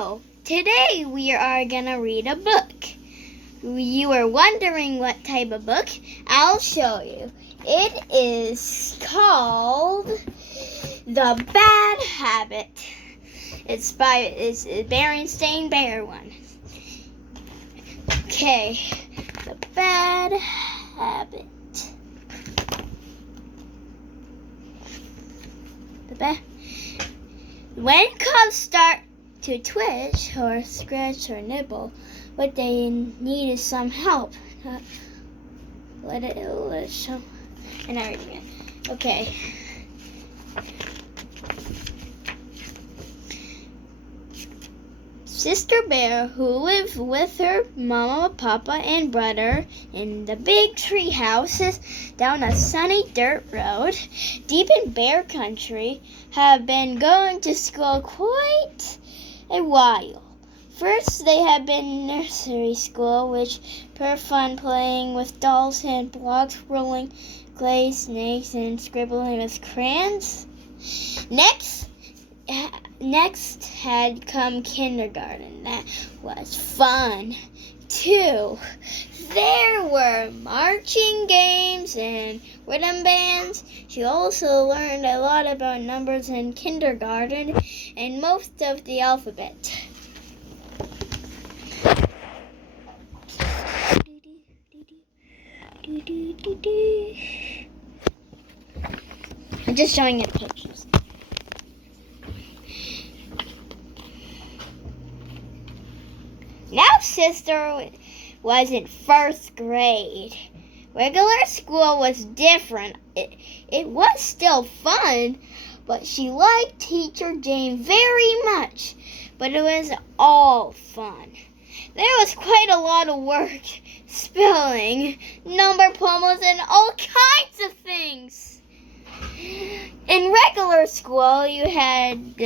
So, today we are gonna read a book. You were wondering what type of book? I'll show you. It is called The Bad Habit. It's a Berenstain Bear one. Okay, The Bad Habit. When cubs start to twitch or scratch or nibble, what they need is some help. Let's show. And I read again. Okay. Sister Bear, who lived with her mama, papa, and brother in the big tree houses down a sunny dirt road deep in bear country, have been going to school quite a while. First, they had been nursery school, which were fun playing with dolls and blocks, rolling clay snakes, and scribbling with crayons. Next had come kindergarten. That was fun, too. There were marching games and rhythm bands. She also learned a lot about numbers in kindergarten and most of the alphabet. I'm just showing you the pictures. Now Sister was in first grade. Regular school was different. It was still fun, but she liked Teacher Jane very much. But it was all fun. There was quite a lot of work, spelling, number pummels, and all kinds of things. In regular school, you had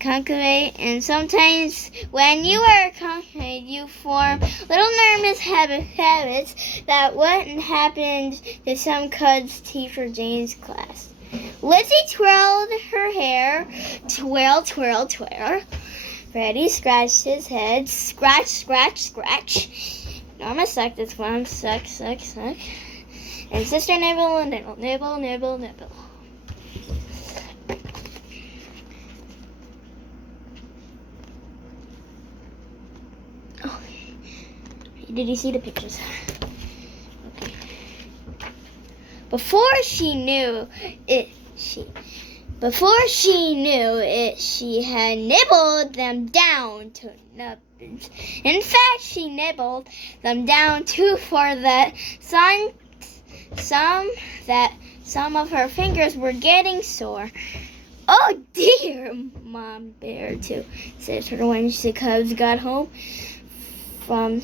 concavate, and sometimes when you were concavate, you form little nervous habits that wouldn't happen to some kids' Teacher Jane's class. Lizzie twirled her hair, twirl, twirl, twirl. Freddie scratched his head, scratch, scratch, scratch. Norma sucked his thumb, suck, suck, suck. And Sister nibble, nibble, nibble, nibble, nibble. Oh, did you see the pictures? Okay. Before she knew it, she had nibbled them down to nubbins. In fact, she nibbled them down too far that some of her fingers were getting sore. Oh dear, Mom Bear too, said her when the cubs got home from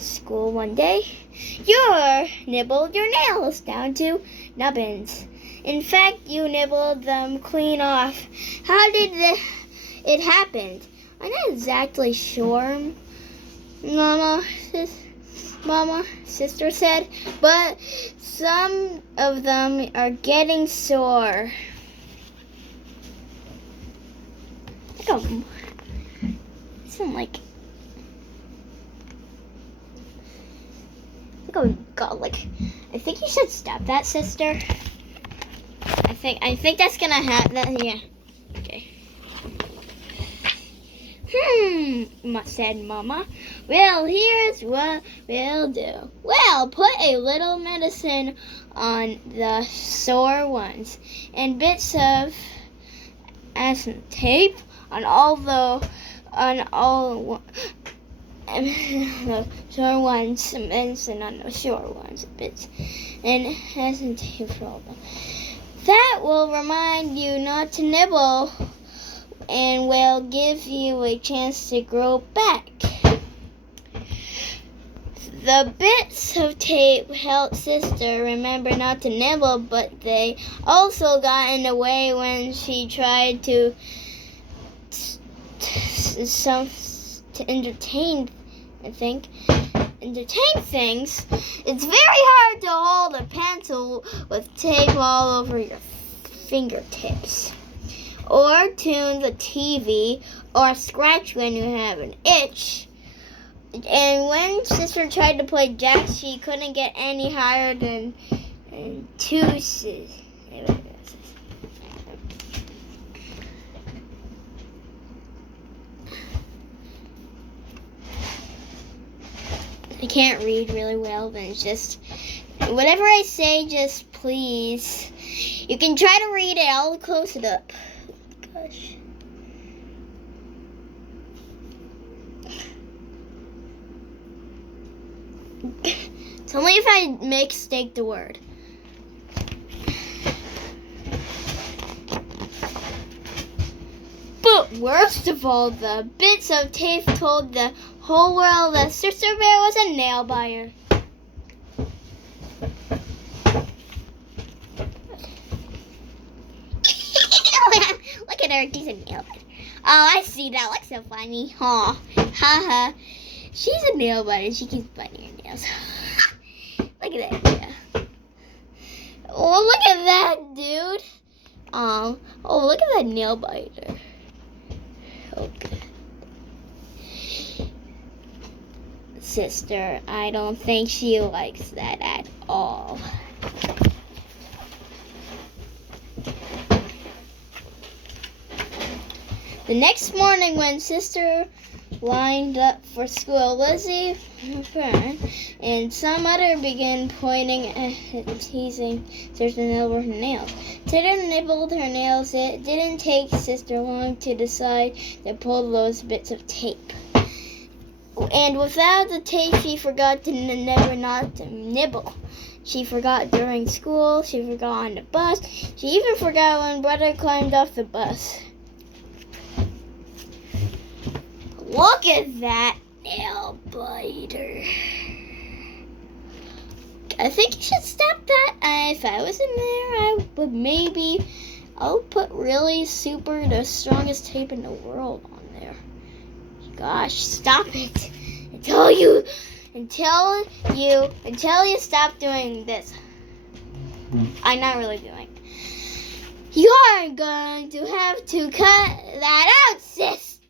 school one day. You nibbled your nails down to nubbins. In fact, you nibbled them clean off. How did it happen? I'm not exactly sure, Mama, Sister said, but some of them are getting sore. I think you should stop that, Sister. I think that's gonna happen. Yeah. Okay. Said Mama. Well, here's what we'll do. We'll put a little medicine on the sore ones and bits of tape on all the sore ones, medicine on the sore ones, bits, and hasn't tape for all of them. That will remind you not to nibble and will give you a chance to grow back. The bits of tape helped Sister remember not to nibble, but they also got in the way when she tried to entertain things. It's very hard to hold a pencil with tape all over your fingertips. or tune the TV, or scratch when you have an itch. And when sister tried to play jacks, she couldn't get any higher than two. I can't read really well, but it's just whatever I say, just please. You can try to read it. I'll close it up. Gosh. It's only if I mistake the word. But worst of all, the bits of tape told the whole world that Sister Bear was a nail biter. Look at her, she's a nail biter. Oh, I see, that looks so funny. Aw, haha. She's a nail biter, she keeps biting her nails. Look at that, yeah. Oh, look at that, dude. Oh, look at that nail biter. Okay. Sister, I don't think she likes that at all. The next morning when Sister lined up for school, Lizzie, Fern, and some other began pointing and teasing Sister over her nails. Sister nibbled her nails. It didn't take Sister long to decide to pull those bits of tape. And without the tape, she forgot to never not to nibble. She forgot during school. She forgot on the bus. She even forgot when brother climbed off the bus. Look at that nail biter. I think you should stop that. If I was in there, I would maybe, I'll put really super, the strongest tape in the world on there. Gosh, stop it. Until you stop doing this. I'm not really doing. You're going to have to cut that out, sis,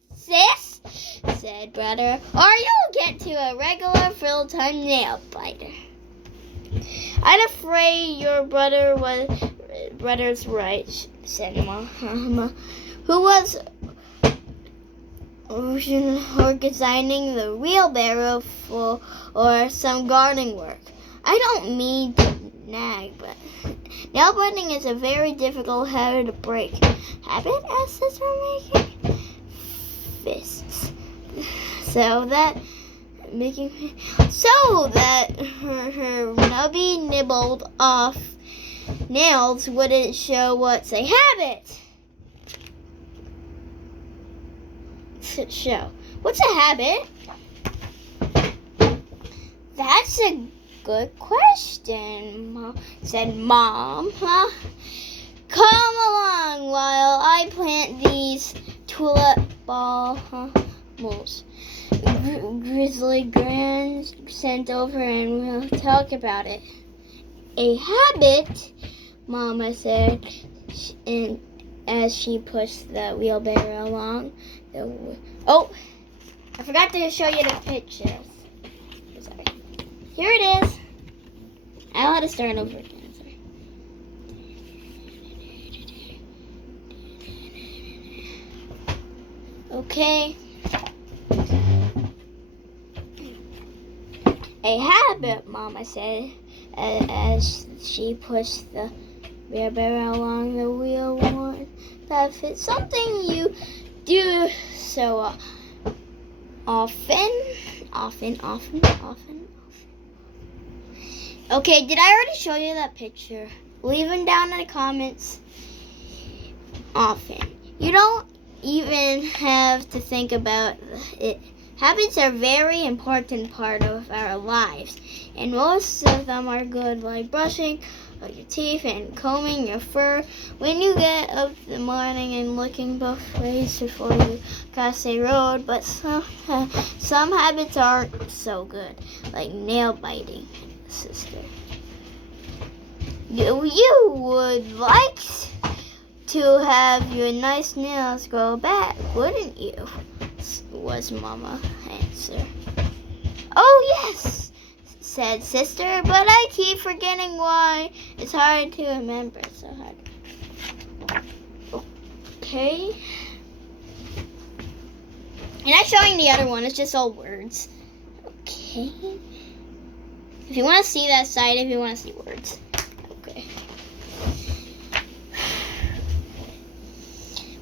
said brother, or you'll get to a regular full-time nail biter. I'm afraid your brother's right, said Mama, who was organizing the wheelbarrow or some gardening work. I don't mean to nag, but nail biting is a very difficult habit to break. Habit? Asked Sister, making fists. So that her nubby nibbled off nails wouldn't show what's a habit. Show. What's a habit? That's a good question, said Mom. Huh? Come along while I plant these tulip bulbs. Grizzly Grand sent over and we'll talk about it. A habit, Mama said, as she pushed the wheelbarrow along. Oh, I forgot to show you the pictures. Sorry. Here it is. I'll have to start over again. Sorry. Okay. A habit, Mama said, as she pushed the wheelbarrow along the wheel one that fits something you do so often. Okay, did I already show you that picture? Leave them down in the comments. Often. You don't even have to think about it. Habits are a very important part of our lives, and most of them are good, like brushing your teeth and combing your fur when you get up in the morning and looking both ways before you cross a road. But some habits aren't so good, like nail biting, sister. You would like to have your nice nails grow back, wouldn't you? Was Mama's answer. Oh, yes, said Sister, but I keep forgetting why. It's hard to remember, so hard. Okay. And I'm showing the other one. It's just all words. Okay. If you want to see that side, if you want to see words. Okay.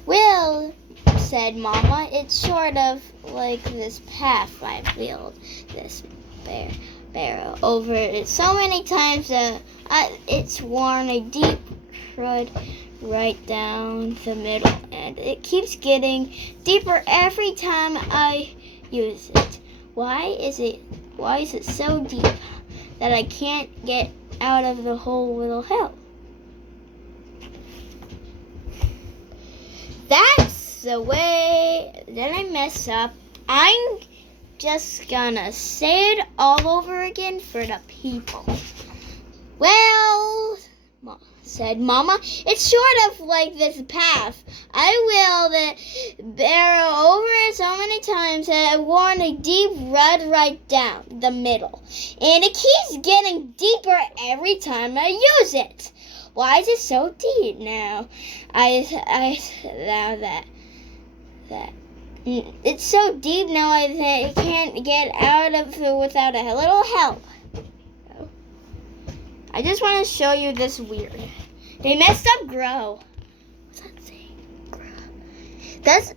Well, said Mama, it's sort of like this path I built this barrel over it so many times that it's worn a deep rut right down the middle, and it keeps getting deeper every time I use it. Why is it so deep that I can't get out of the whole little hell? That's the way. Then I mess up. I'm just gonna say it all over again for the people. Well, said Mama, it's sort of like this path. I will the barrel over it so many times that I've worn a deep rut right down the middle. And it keeps getting deeper every time I use it. Why is it so deep now? Now that it's so deep now I can't get out of it without a little help. I just want to show you this weird. They messed up grow. What's that say? Grow.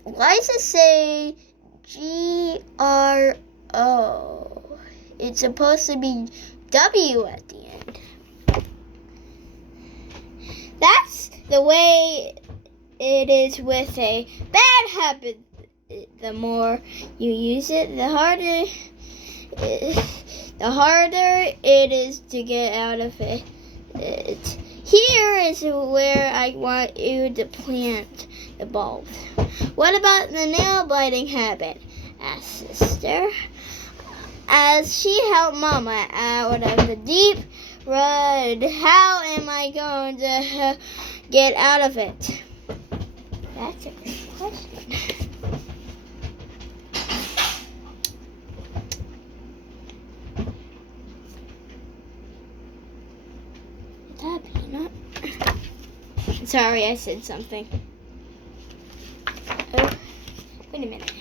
Why does it say G-R-O? It's supposed to be W at the end. That's the way it is with a bad habit. The more you use it, the harder it is to get out of it. Here is where I want you to plant the bulb. What about the nail biting habit? Asked Sister, as she helped Mama out of the deep rut. How am I going to get out of it? That's a great question. That peanut? Sorry, I said something. Oh, wait a minute.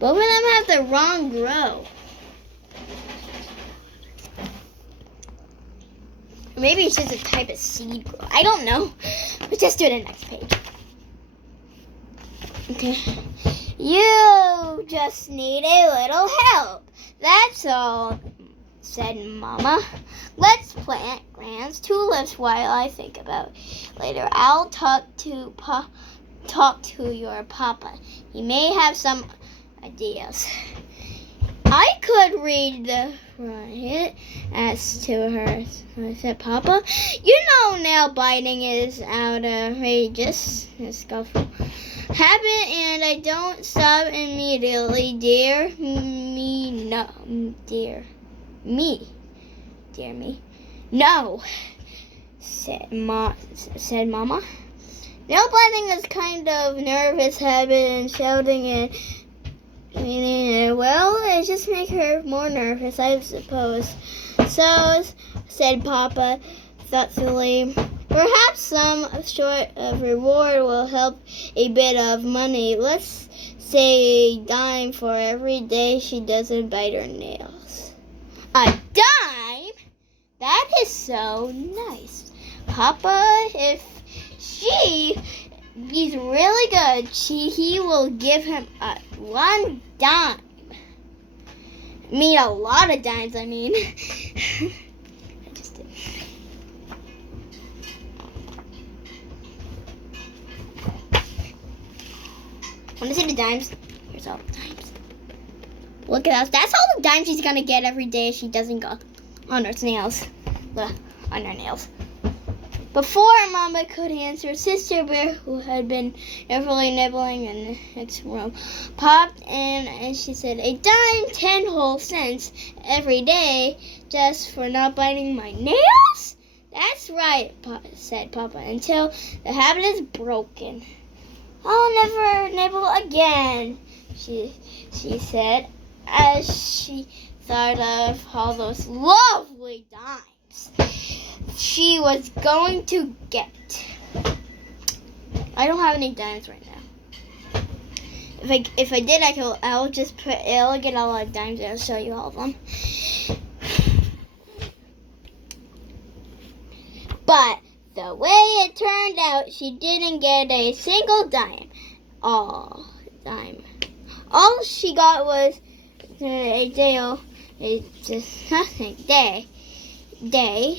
Both of them have the wrong grow. Maybe it's just a type of seed grow. I don't know. Let's just do the next page. Okay. You just need a little help. That's all, said Mama. Let's plant Grand's tulips while I think about it. Later, I'll talk to your papa. He may have some ideas. I could read the riot as to her. I said, Papa, you know nail biting is outrageous. Habit, and I don't stop immediately, dear me. No, said Mama. Nail biting is kind of nervous habit, and shouting and meaning, well, it just makes her more nervous, I suppose. So, said Papa thoughtfully, perhaps some sort of reward will help. A bit of money, let's say a dime for every day she doesn't bite her nails. A dime? That is so nice. Papa, if she's really good, he will give him one dime. I mean, a lot of dimes, I mean. I just did. Want to see the dimes? Here's all the dimes. Look at us. That's all the dimes she's going to get every day if she doesn't go on her nails. On her nails. Before Mama could answer, Sister Bear, who had been nervously nibbling in the next room, popped in and she said, "A dime, 10 whole cents every day just for not biting my nails?" "That's right," said Papa, "until the habit is broken." "I'll never nibble again," she said, as she thought of all those lovely dimes she was going to get. I don't have any dimes right now. If I did, I'll get a lot of dimes and I'll show you all of them. But the way it turned out, she didn't get a single dime. All she got was a day.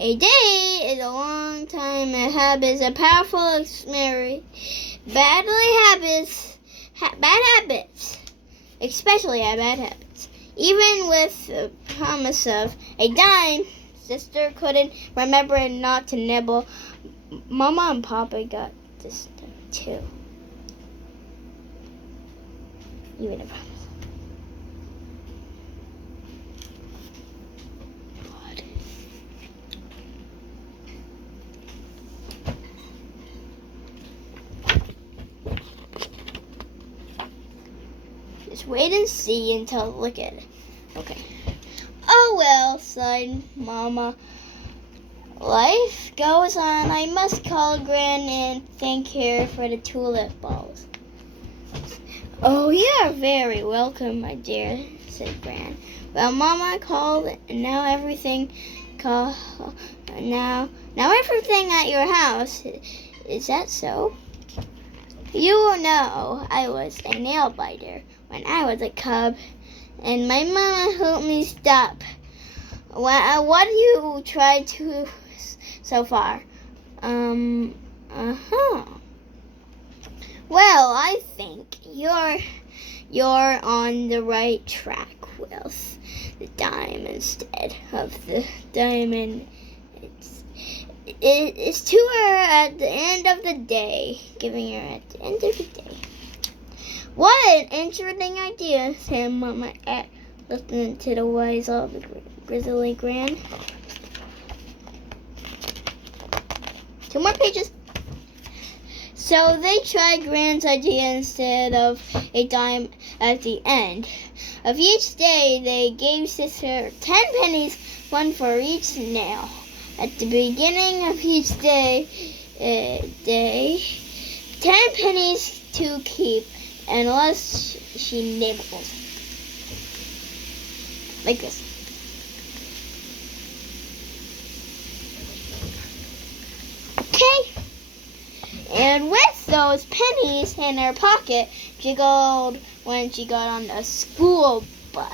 A day is a long time. A habit is a powerful experience. Bad habits, especially bad habits. Even with the promise of a dime, Sister couldn't remember not to nibble. Mama and Papa got this too. Even a promise. Just wait and see until look at it. Okay. "Oh well," sighed Mama. "Life goes on. I must call Gran and thank her for the tulip balls." "Oh, you're very welcome, my dear," said Gran. "Well, Mama called, and now everything at your house. Is that so?" "You know, I was a nail biter when I was a cub, and my mama helped me stop. What do you try to so far?" "Well, I think you're on the right track with the dime instead of the diamond. It's to her at the end of the day, giving her at the end of the day." "What an interesting idea," said Mama, listening to the wise of the grizzly Gran. 2 more pages. So they tried Gran's idea. Instead of a dime at the end of each day, they gave Sister 10 pennies, 1 for each nail. At the beginning of each day, 10 pennies to keep, unless she nibbles. Like this. Okay. And with those pennies in her pocket, jiggled when she got on the school bus.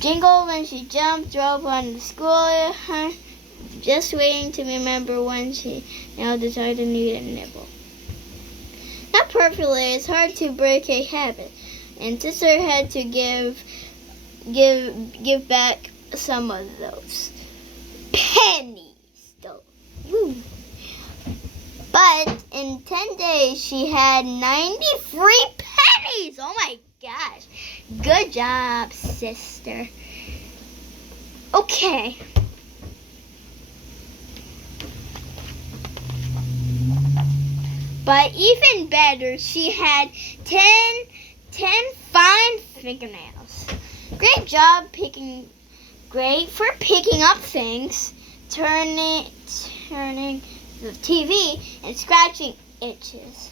Jingled when she jumped, drove on the school, just waiting to remember when she now decided to need a nibble. Not perfectly, it's hard to break a habit, and Sister had to give back some of those pennies, though. Woo. But in 10 days, she had 93 pennies. Oh my gosh. Good job, Sister. Okay. But even better, she had 10 fine fingernails. Great for picking up things, turning the TV, and scratching itches.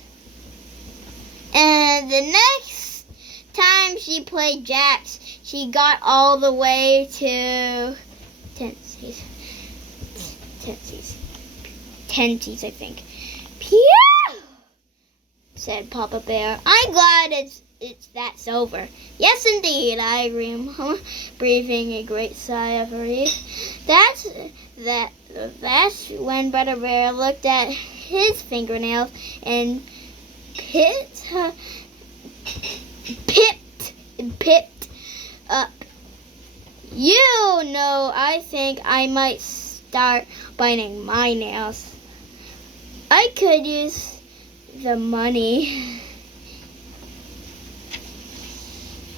And the next time she played jacks, she got all the way to tensies, I think. Pew! Said Papa Bear. I'm glad that's over. Yes, indeed, I agree, Mama, breathing a great sigh of relief. That's when Brother Bear looked at his fingernails and pipped up. You know, I think I might start biting my nails. I could use the money.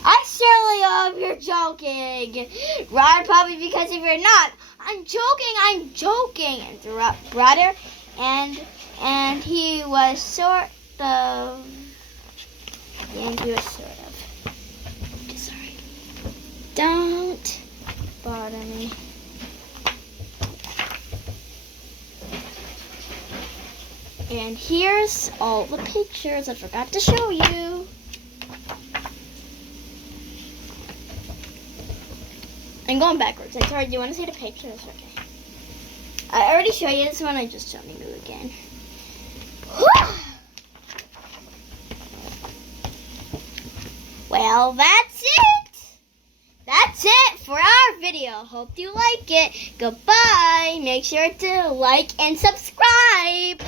I surely hope you're joking. Right, probably because if you're not, I'm joking. And brother, and he was sort of. Sorry. Don't bother me. And here's all the pictures I forgot to show you. I'm going backwards. I'm sorry, do you want to see the pictures? Okay. I already showed you this one, I'm just showing you again. Well, that's it. That's it for our video. Hope you like it. Goodbye. Make sure to like and subscribe.